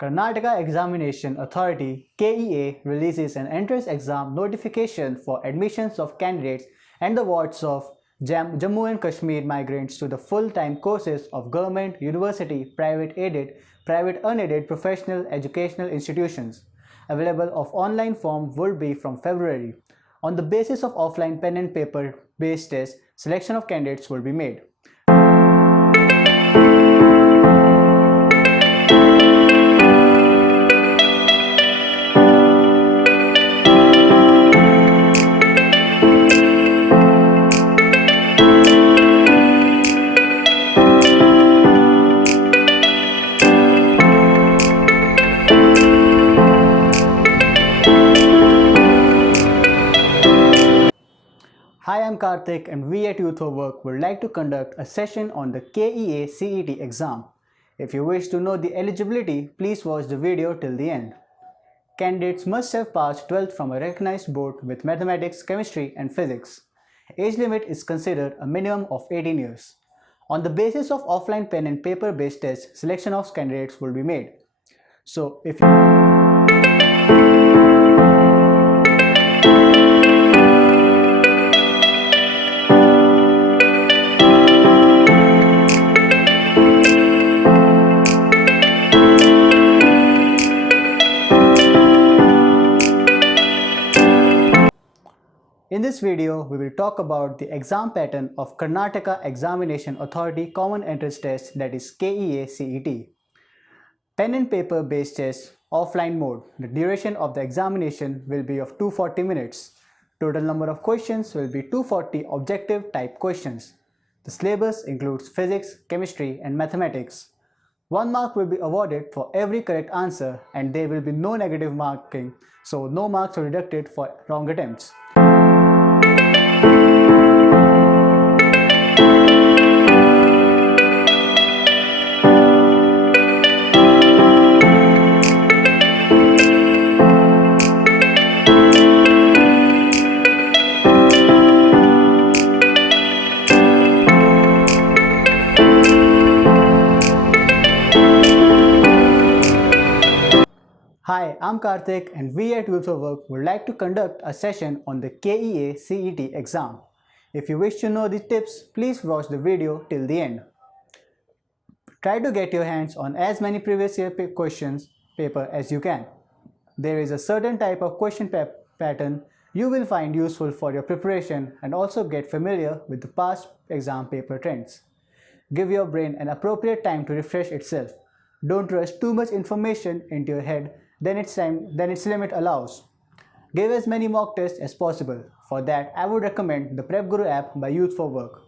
Karnataka Examination Authority (KEA) releases an entrance exam notification for admissions of candidates and the wards of Jammu and Kashmir migrants to the full-time courses of government, university, private aided, private unaided professional educational institutions. Available of online form would be from February. On the basis of offline pen and paper based test, selection of candidates will be made. Hi, I'm Karthik and we at Youth for Work would like to conduct a session on the KEA CET exam. If you wish to know the eligibility, please watch the video till the end. Candidates must have passed 12th from a recognized board with mathematics, chemistry and physics. Age limit is considered a minimum of 18 years. On the basis of offline pen and paper based tests, selection of candidates will be made. So if In this video, we will talk about the exam pattern of Karnataka Examination Authority Common Entrance Test, that is KEA CET. Pen and paper based test, offline mode. The duration of the examination will be of 240 minutes. Total number of questions will be 240 objective type questions. The syllabus includes physics, chemistry and mathematics. 1 mark will be awarded for every correct answer and there will be no negative marking, so no marks are deducted for wrong attempts. Hi, I'm Karthik and we at Youth for Work would like to conduct a session on the KEA CET exam. If you wish to know the tips, please watch the video till the end. Try to get your hands on as many previous year questions paper as you can. There is a certain type of question pattern you will find useful for your preparation and also get familiar with the past exam paper trends. Give your brain an appropriate time to refresh itself. Don't rush too much information into your head than its limit allows. Give as many mock tests as possible. For that, I would recommend the Prep Guru app by Youth for Work.